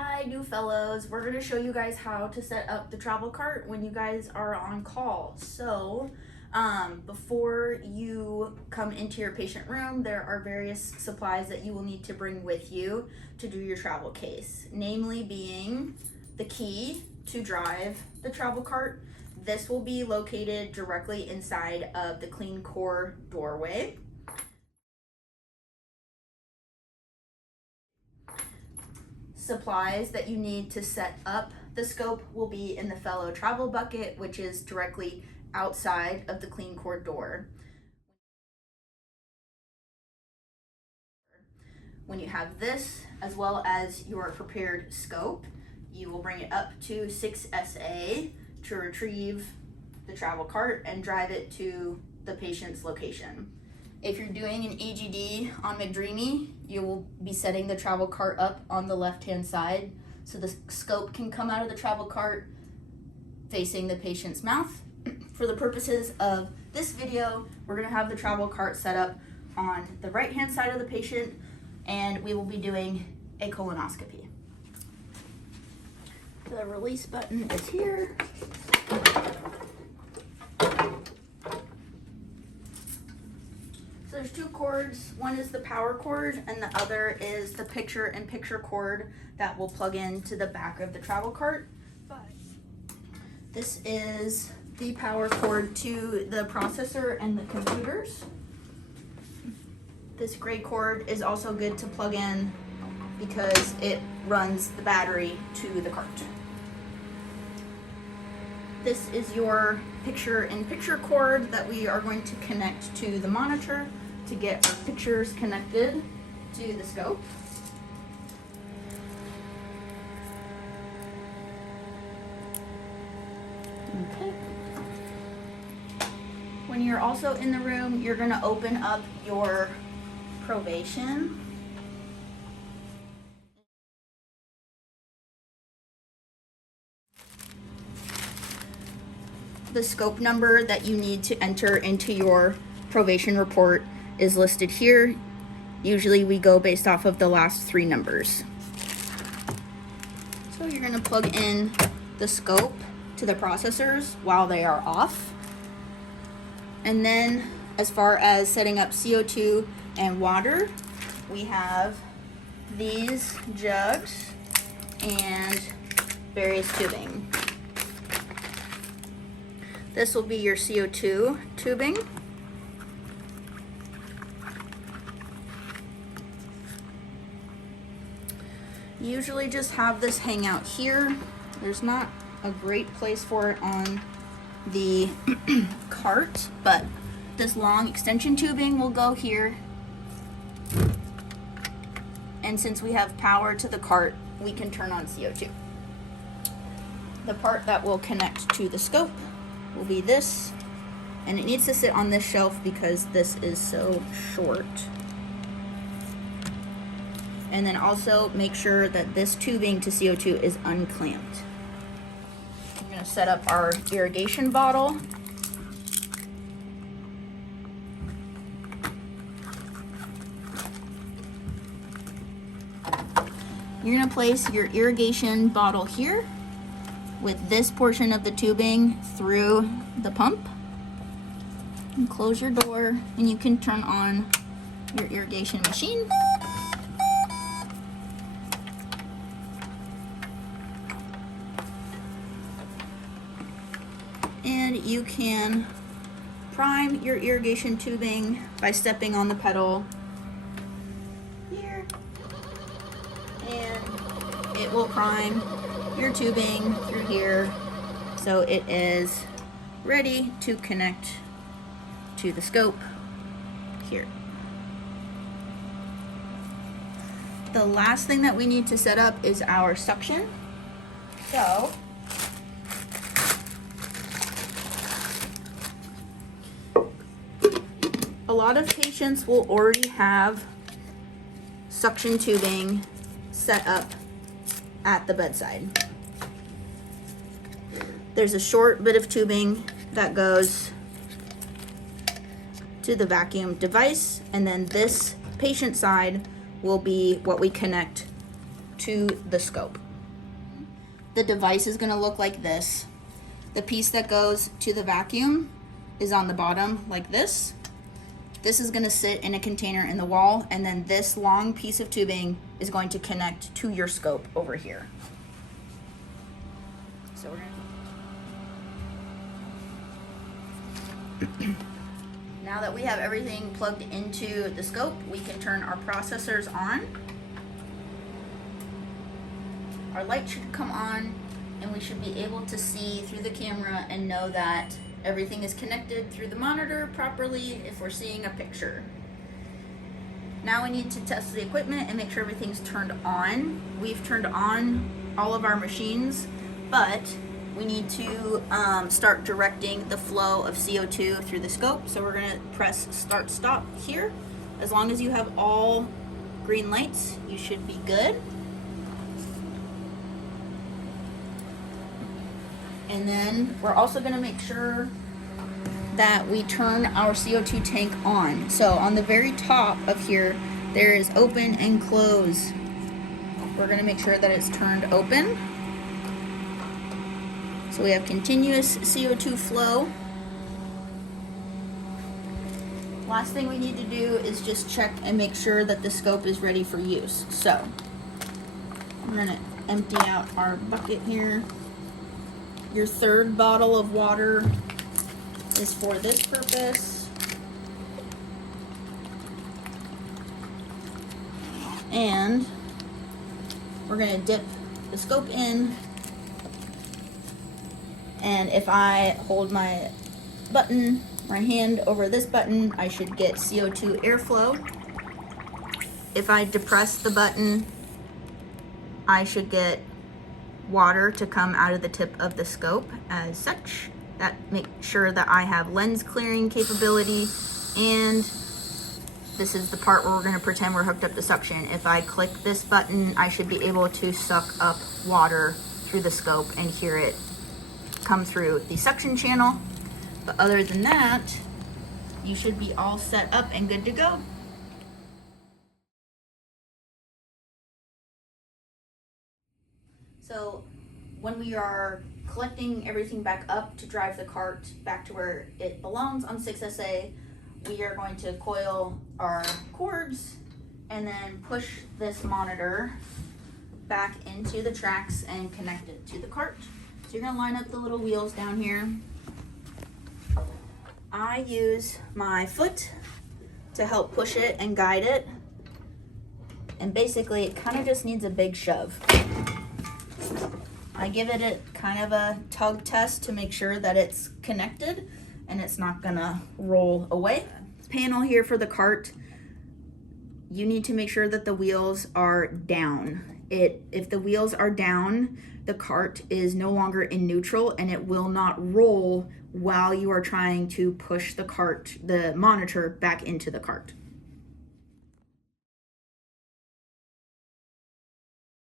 Hi, new fellows. We're going to show you guys how to set up the travel cart when you guys are on call. So, before you come into your patient room, there are various supplies that you will need to bring with you to do your travel case, namely being the key to drive the travel cart. This will be located directly inside of the CleanCore doorway. Supplies that you need to set up the scope will be in the fellow travel bucket, which is directly outside of the CleanCore door. When you have this, as well as your prepared scope, you will bring it up to 6SA to retrieve the travel cart and drive it to the patient's location. If you're doing an EGD on McDreamy, you will be setting the travel cart up on the left-hand side so the scope can come out of the travel cart facing the patient's mouth. For the purposes of this video, we're going to have the travel cart set up on the right-hand side of the patient, and we will be doing a colonoscopy. The release button is here. There's two cords. One is the power cord and the other is the picture-in-picture cord that will plug into the back of the travel cart. This is the power cord to the processor and the computers. This gray cord is also good to plug in because it runs the battery to the cart. This is your picture-in-picture cord that we are going to connect to the monitor to get our pictures connected to the scope. Okay. When you're also in the room, you're going to open up your Provation. The scope number that you need to enter into your Provation report is listed here. Usually we go based off of the last three numbers. So you're going to plug in the scope to the processors while they are off. And then as far as setting up CO2 and water, we have these jugs and various tubing. This will be your CO2 tubing. Usually just have this hang out here. There's not a great place for it on the cart, but this long extension tubing will go here. And since we have power to the cart, we can turn on CO2. The part that will connect to the scope will be this, and it needs to sit on this shelf because this is so short. And then also make sure that this tubing to CO2 is unclamped. I'm going to set up our irrigation bottle. You're going to place your irrigation bottle here with this portion of the tubing through the pump. And close your door and you can turn on your irrigation machine. And you can prime your irrigation tubing by stepping on the pedal here, and it will prime your tubing through here so it is ready to connect to the scope here. The last thing that we need to set up is our suction. So a lot of patients will already have suction tubing set up at the bedside. There's a short bit of tubing that goes to the vacuum device, and then this patient side will be what we connect to the scope. the device is going to look like this. The piece that goes to the vacuum is on the bottom like this. This is going to sit in a container in the wall, and then this long piece of tubing is going to connect to your scope over here. So we're going to now that we have everything plugged into the scope, we can turn our processors on. Our light should come on, and we should be able to see through the camera and know that everything is connected through the monitor properly if we're seeing a picture. Now we need to test the equipment and make sure everything's turned on. We've turned on all of our machines, but we need to start directing the flow of CO2 through the scope. So we're gonna press start stop here. As long as you have all green lights, you should be good. And then we're also gonna make sure that we turn our CO2 tank on. So on the very top of here, there is open and close. We're gonna make sure that it's turned open. So we have continuous CO2 flow. Last thing we need to do is just check and make sure that the scope is ready for use. So I'm gonna empty out our bucket here. Your third bottle of water is for this purpose. And we're gonna dip the scope in. And if I hold my button, my hand over this button, I should get CO2 airflow. If I depress the button, I should get water to come out of the tip of the scope as such. That makes sure that I have lens clearing capability. And this is the part where we're gonna pretend we're hooked up to suction. If I click this button, I should be able to suck up water through the scope and hear it come through the suction channel. But other than that, you should be all set up and good to go. So when we are collecting everything back up to drive the cart back to where it belongs on 6SA, we are going to coil our cords and then push this monitor back into the tracks and connect it to the cart. So you're gonna line up the little wheels down here. I use my foot to help push it and guide it. And basically it kind of just needs a big shove. I give it kind of a tug test to make sure that it's connected and it's not gonna roll away. Panel here for the cart, you need to make sure that the wheels are down. If the wheels are down, the cart is no longer in neutral and it will not roll while you are trying to push the monitor back into the cart.